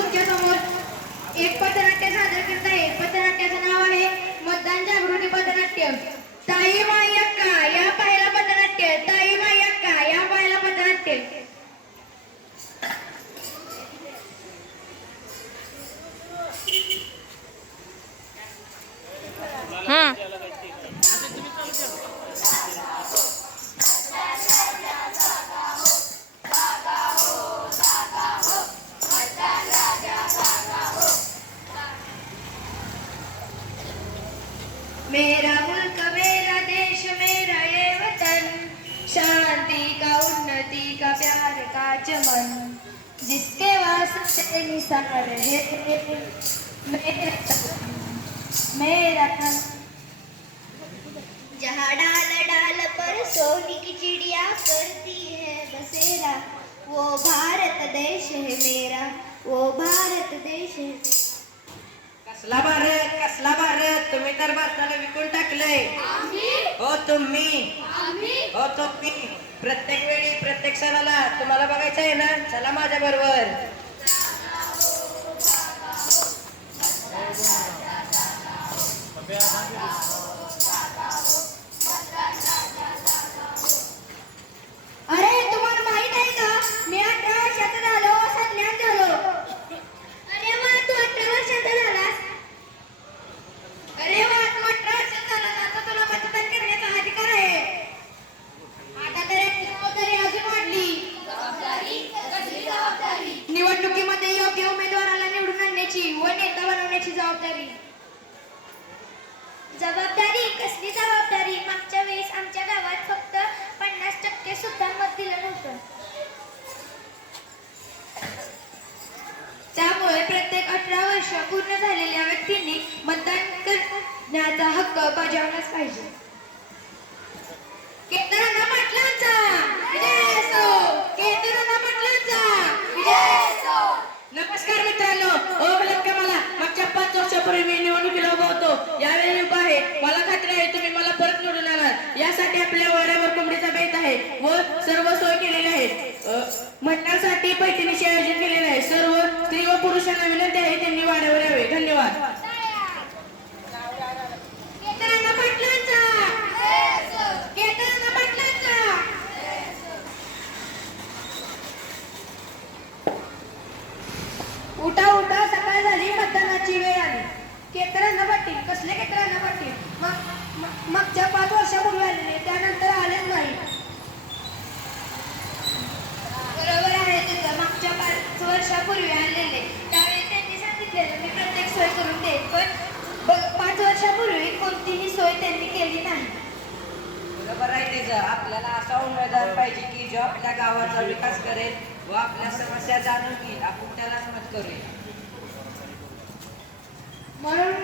तुमच्या समोर एक पथनाट्य सादर करत आहे. पथनाट्याचं नाव आहे मतदान जागृती पथनाट्य. ताई माई अक्का या पाहिला पथनाट्य. ताई माई अक्का या पाहिला पथनाट्य. मेरा मुल्क मेरा देश मेरा ये वतन, शांति का उन्नति का प्यार का चमन, जिसके वास्ते निसार है मेरा मेरा तन। जहाँ डाल डाल पर सोने की चिड़िया करती है बसेरा, वो भारत देश है मेरा, वो भारत देश है. कसला भारत तुम्ही तर भारताला विकून टाकलंय. हो तुम्ही प्रत्येक वेळी प्रत्येक सणाला तुम्हाला बघायचं आहे ना. चला माझ्या बरोबर. अरे तुम्हाला माहित आहे का, मी 18 वर्षाचा झालो, संज्ञान झालो. अरे वा, तू 18 वर्षाचा झालास. अरे वा, तू 18 वर्षाचा झालास. आता तुला मतदान करण्याचा अधिकार आहे. आता तर एक जबाबदारी अजून वाढली. निवडणुकीमध्ये योग्य उमेदवाराला निवडून आणण्याची व नेता बनवण्याची जबाबदारी. कसली जबाबदारी? मागच्या वेळेस आमच्या गावात फक्त 50% सुद्धा मत दिलं नव्हतं. त्यामुळे प्रत्येक 18 वर्ष पूर्ण झालेल्या व्यक्तींनी मतदान करण्याचा हक्क बजावलाच पाहिजे. केतरांना पाटलांचा विजय असो. केतरांना पाटलांचा विजय असो. नमस्कार मित्रांनो. ओळखलं का मला? मागच्या 5 वर्षापूर्वी मी निवडणुकीला उभा होतो. यावेळी उभा आहे. मला खात्री आहे तुम्ही मला परत निवडून आलात. यासाठी आपल्या वाड्यावर कोंबडीचा बेत आहे व सर्व सोय केलेली आहे. मतदानासाठी पैठणीचे आयोजन केलेले आहे. सर्व स्त्री व पुरुषांना विनंती आहे त्यांनी वाड्यावर यावे. धन्यवाद. केतरांना पाटलांचा केतरांना पाटलांचा. उठा उठा, सकाळ झाली, मतदानाची वेळ आली. केतरांना पाटील. कसले केतरांना पाटील? मागच्या 5 वर्षापूर्वी आलेले, त्यानंतर आलेच नाही. बरोबर आहे तुझं. मागच्या 5 वर्षापूर्वी आलेले, त्यावेळी त्यांनी सांगितलेलं मी प्रत्येक सोय करून देईन, पण 5 वर्षापूर्वी कोणतीही सोय त्यांनी केली नाही. बरोबर आहे त्याचं. आपल्याला असा उमेदवार पाहिजे की जो आपल्या गावाचा विकास करेल व आपल्या समस्या जाणून घेईल. आपण त्यालाच मत करूया. म्हणून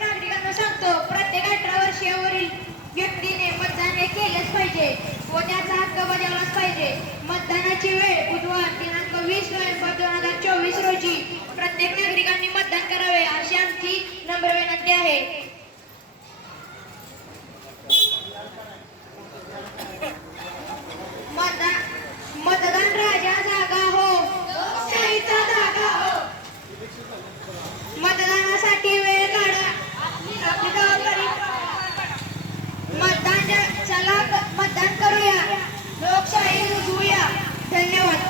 नागरिकांना सांगतो, प्रत्येक 18 वर्षावरील व्यक्तीने मतदान हे केलंच पाहिजे व त्याचा हक्क बजावलाच पाहिजे. मतदानाची वेळ बुधवार दिनांक 20 नोव्हेंबर 2024 रोजी प्रत्येक नागरिकांनी मतदान करावे अशी आमची नम्र विनंती आहे. मतदान राजा जागा हो, लोकशाहीचा जागा हो. मतदानासाठी वेळ काढा, आपली जबाबदारी. चला मतदान करूया, लोकशाही रुजवूया. धन्यवाद.